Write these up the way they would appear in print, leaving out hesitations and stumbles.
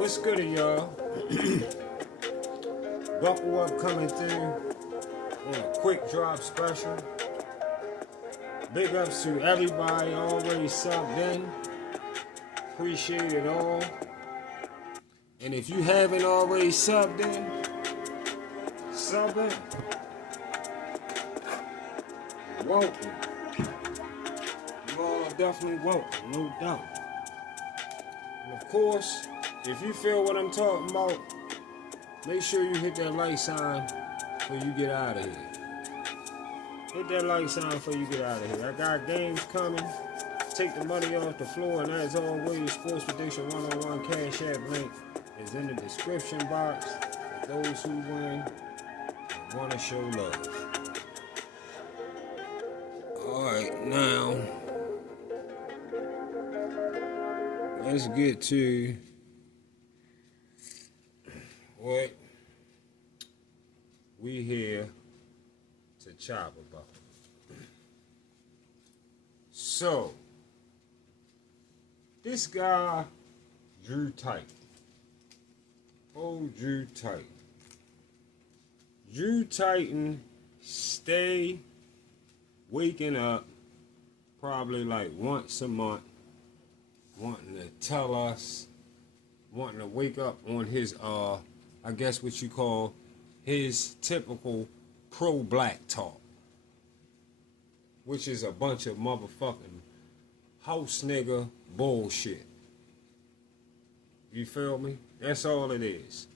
What's good, y'all? Buckle up, coming through on a quick drop special. Big ups to everybody already subbed in. Appreciate it all. And if you haven't already subbed in, sub in. Welcome. You all are definitely welcome, no doubt. And of course, if you feel what I'm talking about, make sure you hit that like sign before you get out of here. Hit that like sign before you get out of here. I got games coming. Take the money off the floor, and as always, Sports Prediction 101 Cash App link is in the description box for those who win and want to show love. Alright, now let's get to what we here to chop about. So, this guy, Drew Titan. Oh, Drew Titan. Drew Titan stay waking up probably like once a month, wanting to tell us, wanting to wake up on his, I guess what you call his typical pro-black talk, which is a bunch of motherfucking house nigga bullshit. You feel me? That's all it is.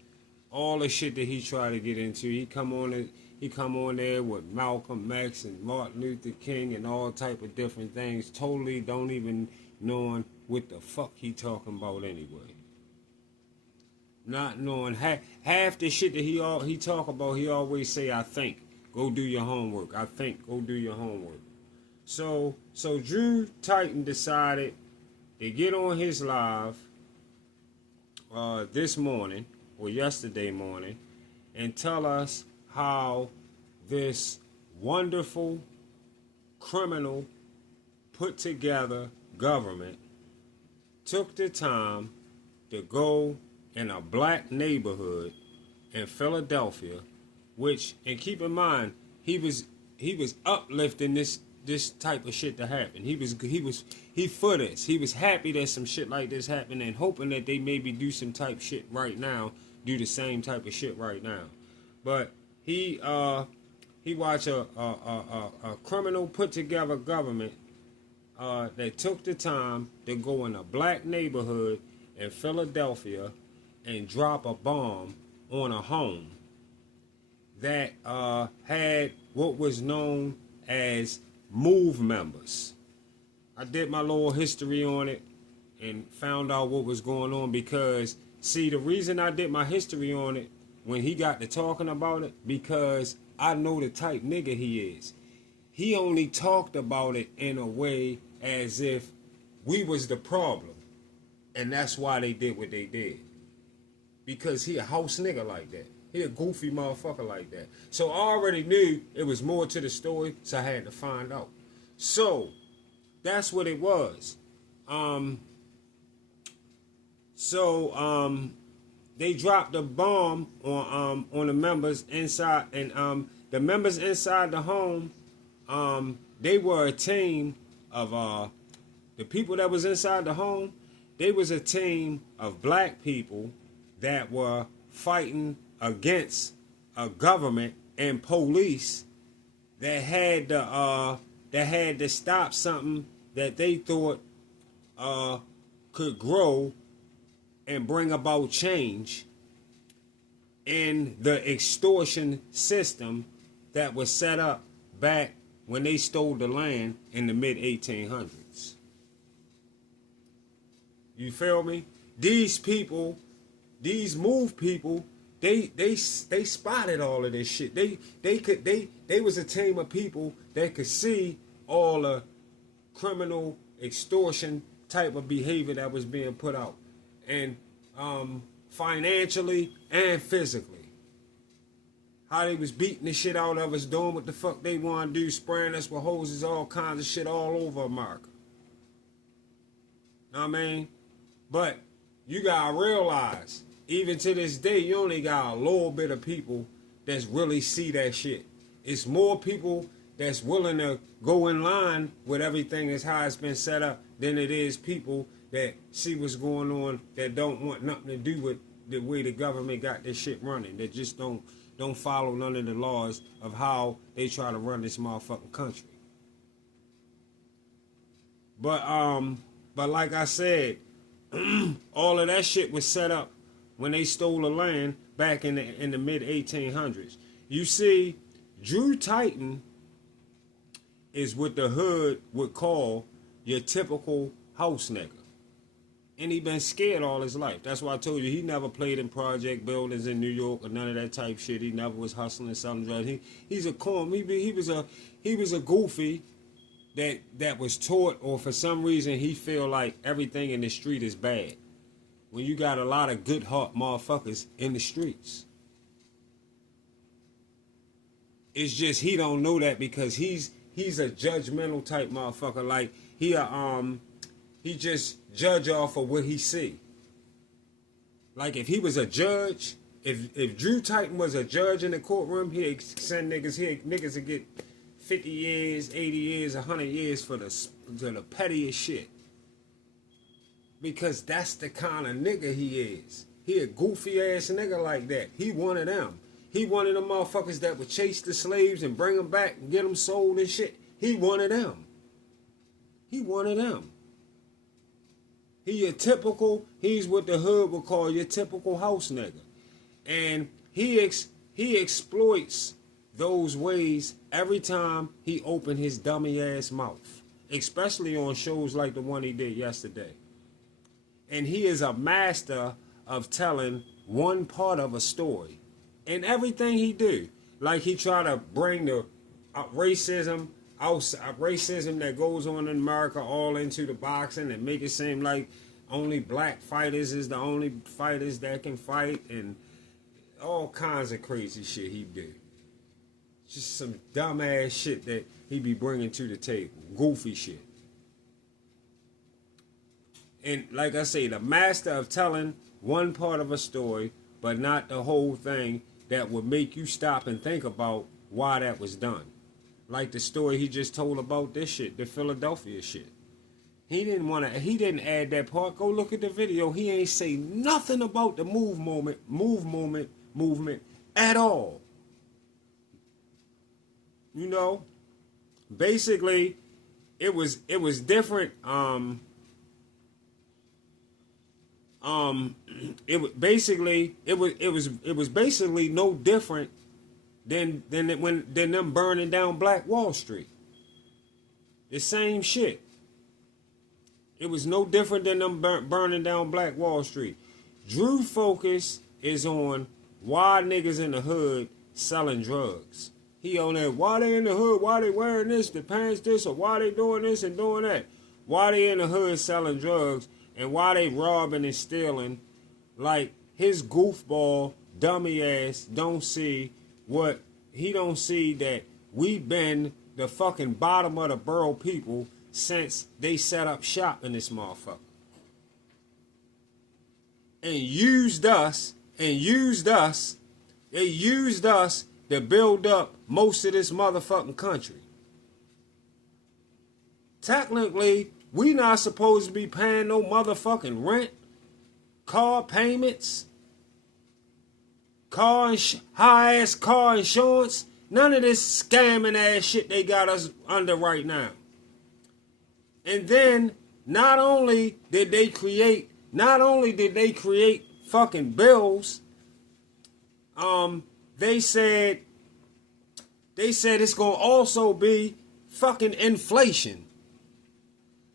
All the shit that he tried to get into, he come on there with Malcolm X and Martin Luther King and all type of different things, totally don't even knowing what the fuck he talking about anyway. Not knowing half the shit that he talk about, he always say, I think. Go do your homework. I think. Go do your homework. So Drew Titan decided to get on his live this morning or yesterday morning and tell us how this wonderful criminal put together government took the time to go in a black neighborhood in Philadelphia, which, and keep in mind, he was uplifting this type of shit to happen. He for this. He was happy that some shit like this happened and hoping that they maybe do some type shit right now, do the same type of shit right now. But he watched a criminal put together government that took the time to go in a black neighborhood in Philadelphia and drop a bomb on a home that had what was known as MOVE members. I did my little history on it and found out what was going on because, see, the reason I did my history on it when he got to talking about it, because I know the type nigga he is. He only talked about it in a way as if we was the problem, and that's why they did what they did. Because he a house nigga like that. He a goofy motherfucker like that. So I already knew it was more to the story, so I had to find out. So that's what it was. They dropped a bomb on the members inside, and the members inside the home, they were a team of the people that was inside the home. They was a team of black people that were fighting against a government and police that had to stop something that they thought could grow and bring about change in the extortion system that was set up back when they stole the land in the mid-1800s. You feel me? These people, these MOVE people, they spotted all of this shit. They was a team of people that could see all the criminal extortion type of behavior that was being put out, and financially and physically. How they was beating the shit out of us, doing what the fuck they want to do, spraying us with hoses, all kinds of shit all over America. Know what I mean? But You gotta realize, even to this day, you only got a little bit of people that's really see that shit. It's more people that's willing to go in line with everything as how it's been set up than it is people that see what's going on that don't want nothing to do with the way the government got this shit running. That just don't follow none of the laws of how they try to run this motherfucking country. But like I said, all of that shit was set up when they stole the land back in the mid 1800s. You see, Drew Titan is what the hood would call your typical house nigga. And he been scared all his life. That's why I told you he never played in project buildings in New York or none of that type shit. He never was hustling selling drugs. He's a corn. He was a goofy that was taught, or for some reason he feel like everything in the street is bad. When you got a lot of good heart motherfuckers in the streets. It's just he don't know that because he's a judgmental type motherfucker. Like he just judge off of what he see. Like if he was a judge, if Drew Titan was a judge in the courtroom, he'd send niggas would get 50 years, 80 years, 100 years for the pettiest shit. Because that's the kind of nigga he is. He a goofy ass nigga like that. He one of them. He one of them motherfuckers that would chase the slaves and bring them back and get them sold and shit. He one of them. He one of them. He's what the hood would call your typical house nigga. And he exploits those ways every time he opened his dummy ass mouth. Especially on shows like the one he did yesterday. And he is a master of telling one part of a story. In everything he do. Like he try to bring the racism that goes on in America all into the boxing and make it seem like only black fighters is the only fighters that can fight, and all kinds of crazy shit he do. Just some dumb ass shit that he be bringing to the table. Goofy shit. And like I say, the master of telling one part of a story, but not the whole thing, that would make you stop and think about why that was done. Like the story he just told about this shit, the Philadelphia shit. He didn't add that part. Go look at the video. He ain't say nothing about the movement at all. You know? Basically, it was different. It was basically no different than them burning down Black Wall Street. The same shit. It was no different than them burning down Black Wall Street. Drew focus is on why niggas in the hood selling drugs. He on that, why they in the hood, why they wearing this, the pants this, or why they doing this and doing that. Why they in the hood selling drugs, and why they robbing and stealing. Like his goofball, dummy ass don't see that we been the fucking bottom of the borough people since they set up shop in this motherfucker. And used us to build up most of this motherfucking country. Technically, we not supposed to be paying no motherfucking rent, car payments, high-ass car insurance. None of this scamming ass shit they got us under right now. And then, not only did they create fucking bills, they said it's gonna also be fucking inflation.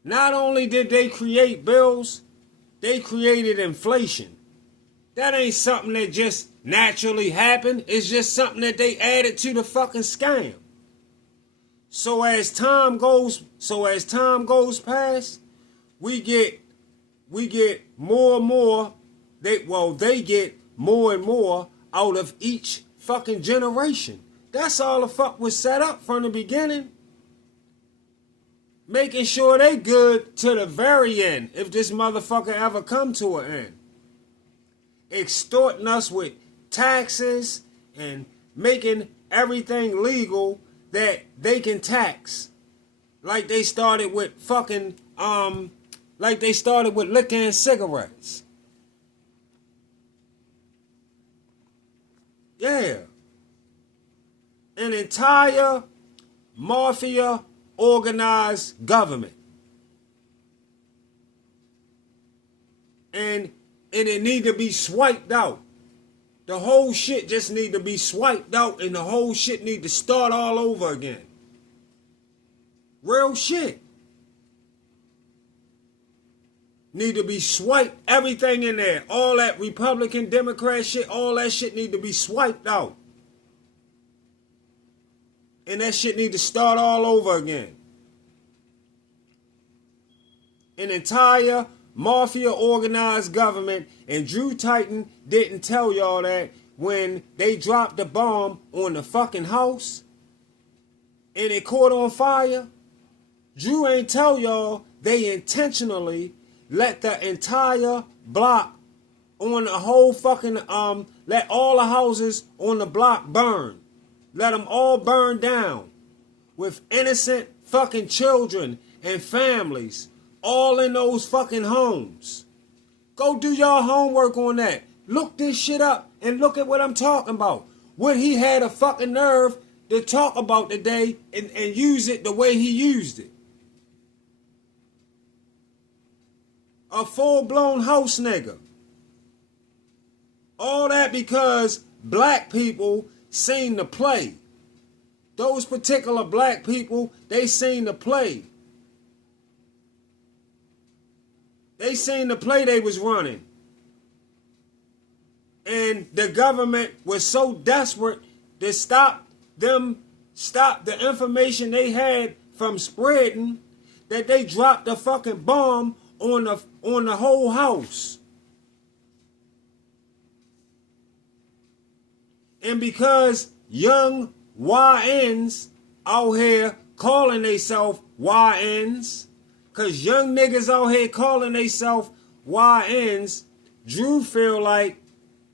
Not only did they create bills, they created inflation. That ain't something that just naturally happened. It's just something that they added to the fucking scam. So as time goes past, we get more and more. They get more and more out of each fucking generation. That's all the fuck was set up from the beginning. Making sure they good to the very end, if this motherfucker ever come to an end. extorting us with taxes and making everything legal that they can tax. Like they started with fucking, like they started with liquor and cigarettes. Yeah. An entire mafia organized government. And it need to be swiped out. The whole shit just need to be swiped out and the whole shit need to start all over again. Real shit. Need to be swiped, everything in there. All that Republican, Democrat shit, all that shit need to be swiped out. And that shit need to start all over again. An entire mafia organized government, and Drew Titan didn't tell y'all that when they dropped the bomb on the fucking house and it caught on fire. Drew ain't tell y'all they intentionally let the entire block on the whole fucking, let all the houses on the block burn. Let them all burn down with innocent fucking children and families all in those fucking homes. Go do y'all homework on that. Look this shit up and look at what I'm talking about. What he had a fucking nerve to talk about today and use it the way he used it. A full-blown house nigga. All that because black people seen the play. Those particular black people, they seen the play. They seen the play they was running. And the government was so desperate to stop the information they had from spreading that they dropped a fucking bomb on the whole house. And because young YNs out here calling themselves YNs, because young niggas out here calling themselves YNs, Drew feel like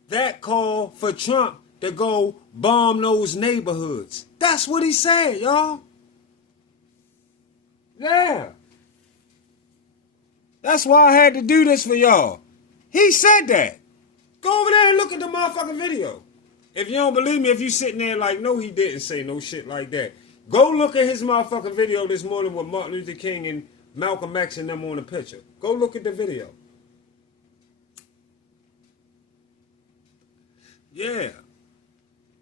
that call for Trump to go bomb those neighborhoods. That's what he said, y'all. Yeah. That's why I had to do this for y'all. He said that. Go over there and look at the motherfucking video. If you don't believe me, if you sitting there like, no, he didn't say no shit like that. Go look at his motherfucking video this morning with Martin Luther King and Malcolm X and them on the picture. Go look at the video. Yeah.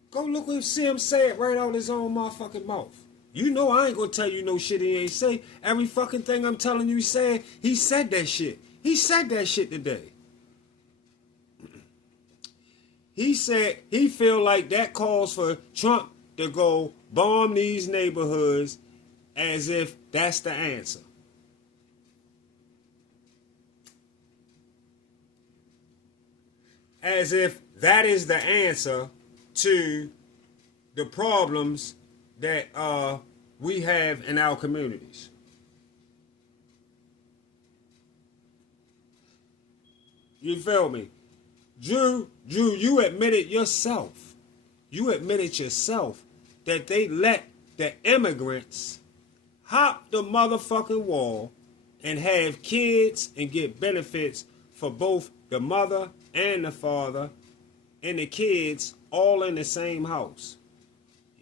Go look and see him say it right out of his own motherfucking mouth. You know I ain't gonna tell you no shit he ain't say. Every fucking thing I'm telling you he said that shit. He said that shit today. He said he feel like that calls for Trump to go bomb these neighborhoods as if that's the answer. As if that is the answer to the problems that we have in our communities. You feel me? Drew, you admitted yourself. You admitted yourself that they let the immigrants hop the motherfucking wall and have kids and get benefits for both the mother and the father and the kids all in the same house.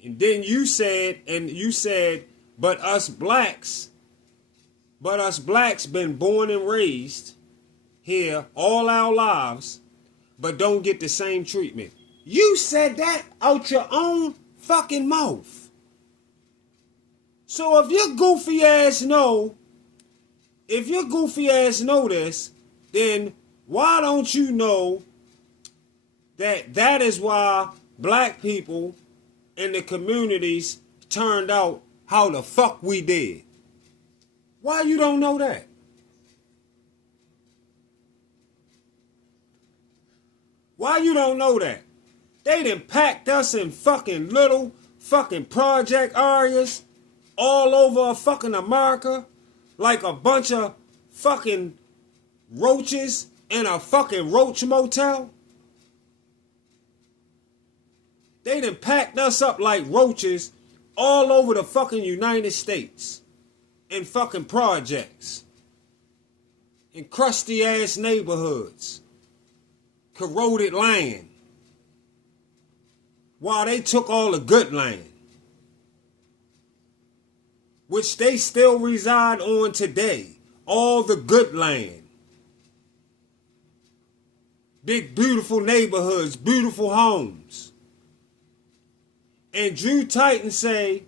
And then you said, but us blacks been born and raised here all our lives, but don't get the same treatment. You said that out your own fucking mouth. So if your goofy ass know this, then why don't you know that is why black people in the communities turned out how the fuck we did? Why you don't know that? Why you don't know that? They done packed us in fucking little fucking project areas all over fucking America like a bunch of fucking roaches in a fucking roach motel. They done packed us up like roaches all over the fucking United States in fucking projects, in crusty ass neighborhoods, corroded land, while they took all the good land, which they still reside on today. All the good land. Big, beautiful neighborhoods, beautiful homes. And Drew Titan say,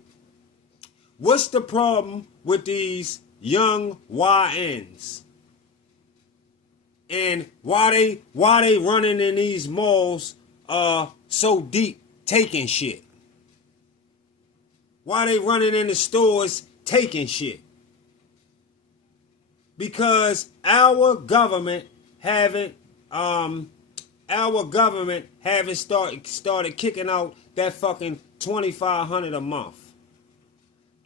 what's the problem with these young YNs? And why they running in these malls so deep taking shit? Why they running in the stores taking shit? Because our government haven't started kicking out that fucking $2,500 a month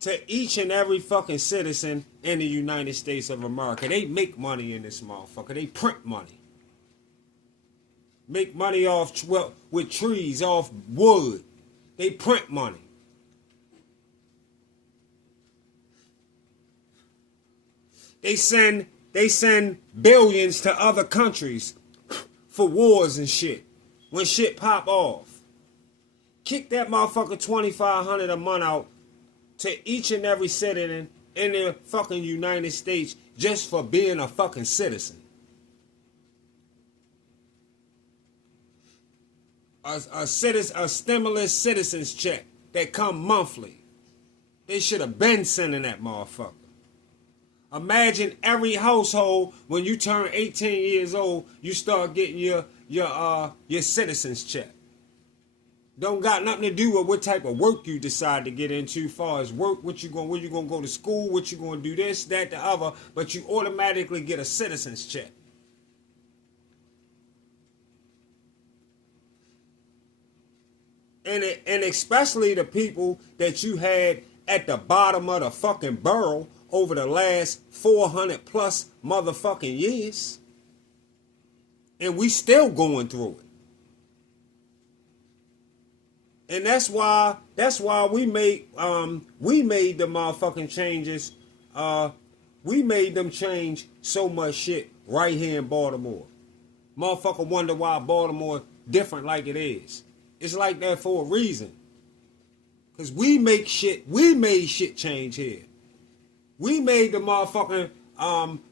to each and every fucking citizen in the United States of America. They make money in this motherfucker. They print money. Make money off with trees, off wood. They print money. They send billions to other countries for wars and shit. When shit pop off. Kick that motherfucker $2,500 a month out to each and every citizen in the fucking United States just for being a fucking citizen. A stimulus citizens check that come monthly. They should have been sending that motherfucker. Imagine every household when you turn 18 years old, you start getting your citizens check. Don't got nothing to do with what type of work you decide to get into, far as work, where you gonna go to school, what you gonna do this, that, the other, but you automatically get a citizens check. And especially the people that you had at the bottom of the fucking barrel over the last 400 plus motherfucking years. And we still going through it. And that's why we made the motherfucking changes. We made them change so much shit right here in Baltimore. Motherfucker wonder why Baltimore different like it is. It's like that for a reason. Cause we made shit change here. We made the motherfucking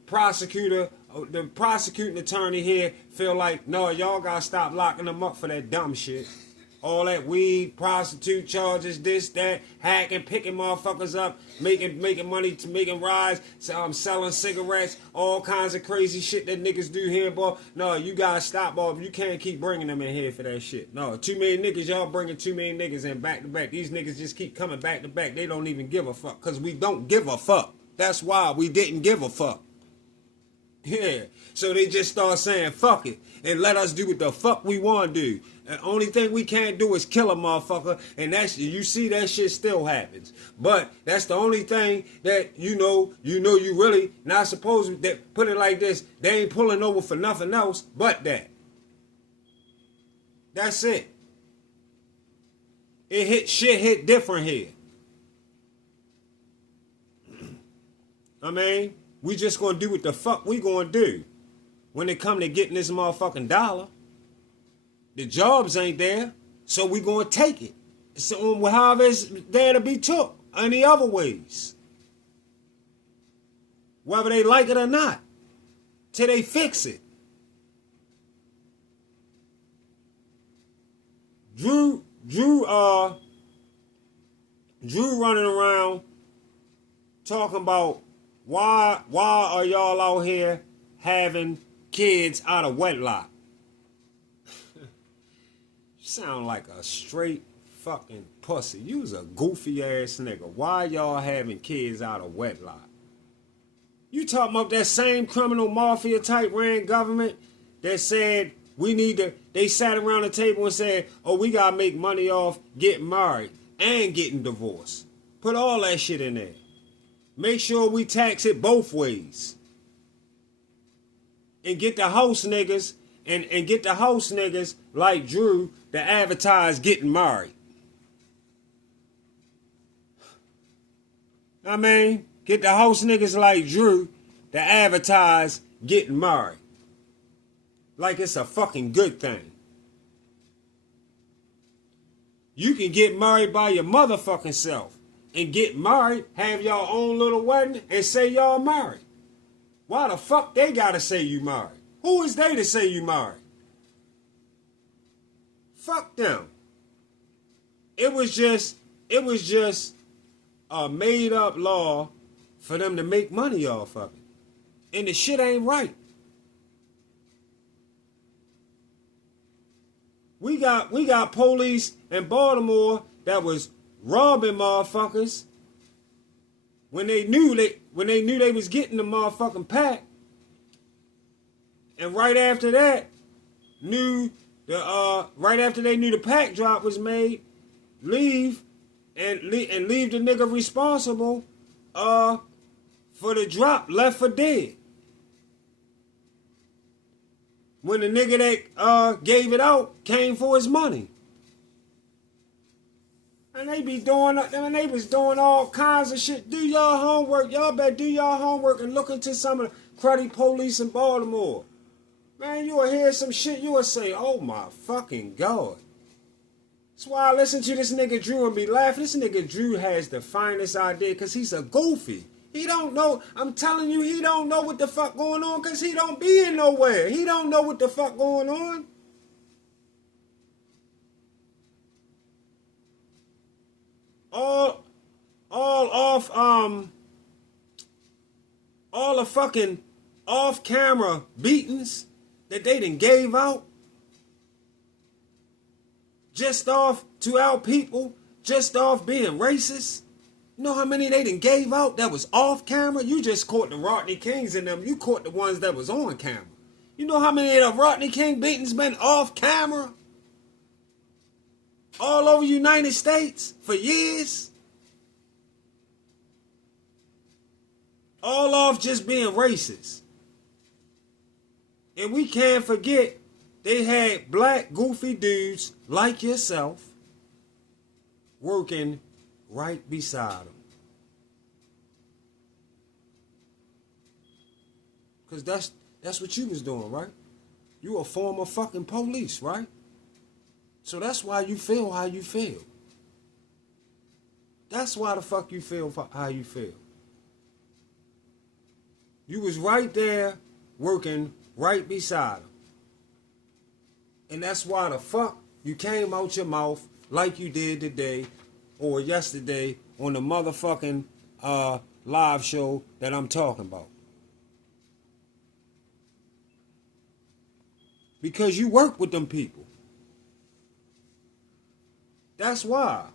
prosecutor, the prosecuting attorney here feel like, no, y'all gotta stop locking them up for that dumb shit. All that weed, prostitute charges, this, that, hacking, picking motherfuckers up, making money, to making rides, selling cigarettes, all kinds of crazy shit that niggas do here, boy. No, you gotta stop, boy. You can't keep bringing them in here for that shit. No, too many niggas, y'all bringing too many niggas in back to back. These niggas just keep coming back to back. They don't even give a fuck, because we don't give a fuck. That's why we didn't give a fuck. Yeah. So they just start saying fuck it and let us do what the fuck we want to do. The only thing we can't do is kill a motherfucker, and that's, you see, that shit still happens. But that's the only thing that you really not supposed to, that, put it like this, they ain't pulling over for nothing else but that. That's it. Shit hit different here. I mean, we just gonna do what the fuck we gonna do when it come to getting this motherfucking dollar. The jobs ain't there, so we gonna take it. So however it's there to be took, any other ways. Whether they like it or not, till they fix it. Drew running around talking about why are y'all out here having kids out of wedlock? Sound like a straight fucking pussy. You was a goofy ass nigga. Why y'all having kids out of wedlock? You talking about that same criminal mafia type ran government that said they sat around the table and said, oh, we gotta make money off getting married and getting divorced. Put all that shit in there. Make sure we tax it both ways. And get the house niggas and get the house niggas like Drew to advertise getting married. I mean, get the host niggas like Drew to advertise getting married. Like it's a fucking good thing. You can get married by your motherfucking self. And get married, have your own little wedding, and say y'all married. Why the fuck they gotta say you married? Who is they to say you married? Fuck them. It was just a made up law for them to make money off of it. And the shit ain't right. We got police in Baltimore that was robbing motherfuckers when they knew they was getting the motherfucking pack. And right after that, right after they knew the pack drop was made, leave the nigga responsible for the drop left for dead. When the nigga that gave it out came for his money. And they was doing all kinds of shit. Do y'all homework. Y'all better do y'all homework and look into some of the cruddy police in Baltimore. Man, you will hear some shit, you will say, oh my fucking God. That's why I listen to this nigga Drew and be laughing. This nigga Drew has the finest idea because he's a goofy. He don't know, I'm telling you, he don't know what the fuck going on because he don't be in nowhere. He don't know what the fuck going on. All the fucking off-camera beatings that they done gave out, just off to our people, just off being racist. You know how many they done gave out that was off camera? You just caught the Rodney Kings in them. You caught the ones that was on camera. You know how many of the Rodney King beatings been off camera? All over the United States for years. All off just being racist. And we can't forget they had black goofy dudes like yourself working right beside them. Because that's what you was doing, right? You a former fucking police, right? So that's why you feel how you feel. That's why the fuck you feel how you feel. You was right there working right beside them. And that's why the fuck you came out your mouth like you did today or yesterday on the motherfucking live show that I'm talking about. Because you work with them people. That's why.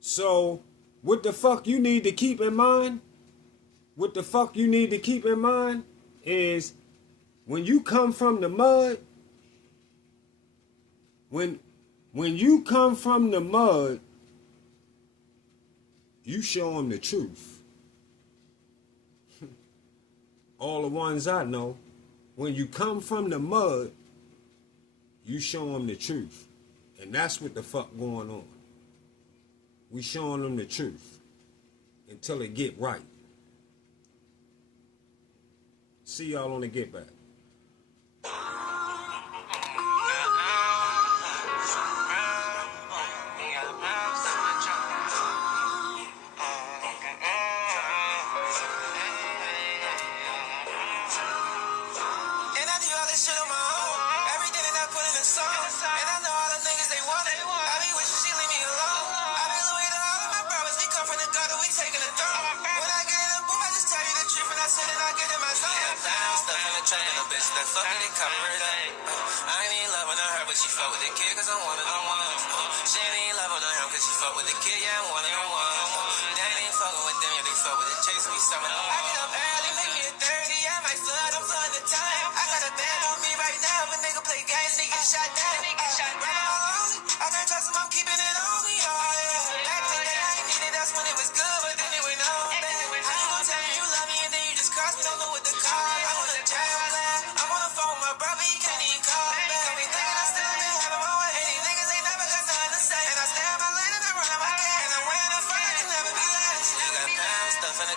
So, what the fuck you need to keep in mind? What the fuck you need to keep in mind is when you come from the mud, when you come from the mud, you show them the truth. All the ones I know, when you come from the mud, you show them the truth. And that's what the fuck going on. We showing them the truth until it get right. See y'all on the Get Back.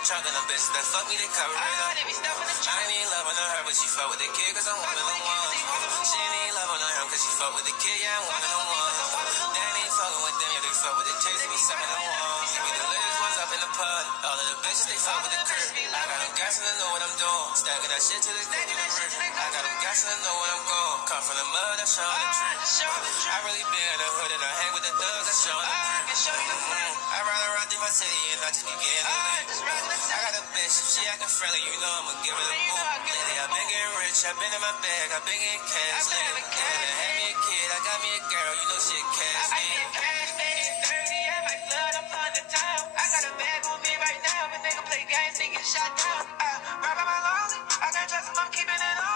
trunk and them bitches that fuck me, they cover it up. I ain't even loving her, but she fuck with the kid, cause I'm one of them ones. She ain't even loving him, cause she fuck with the kid, yeah, I'm one of them ones. They ain't fucking with them, yeah, they fuck with the chase, we sucking them ones. We the latest ones up in the pod, all of the bitches, they fuck with the crib. I got them gassing to know what I'm doing, stacking that shit to the day in the brick. I got them gassing to know what I'm going, come from the mud, that's showing the trick. I really be in the hood and I hang with the thugs, that's showing the trick. I ride around through my city and I just be getting lit. I got a bitch, she acting friendly, you know I'ma give her the boot. Lately I've been getting rich, I've been in my bag, I've been getting cash. Lately, had me a kid, I got me a girl, you know she a cash. I get cash, man, 30 at my blood, I'm on the town. I got a bag on me right now, if a nigga play games, he get shot down. Right by my lonely, I can't trust him, I'm keeping it on.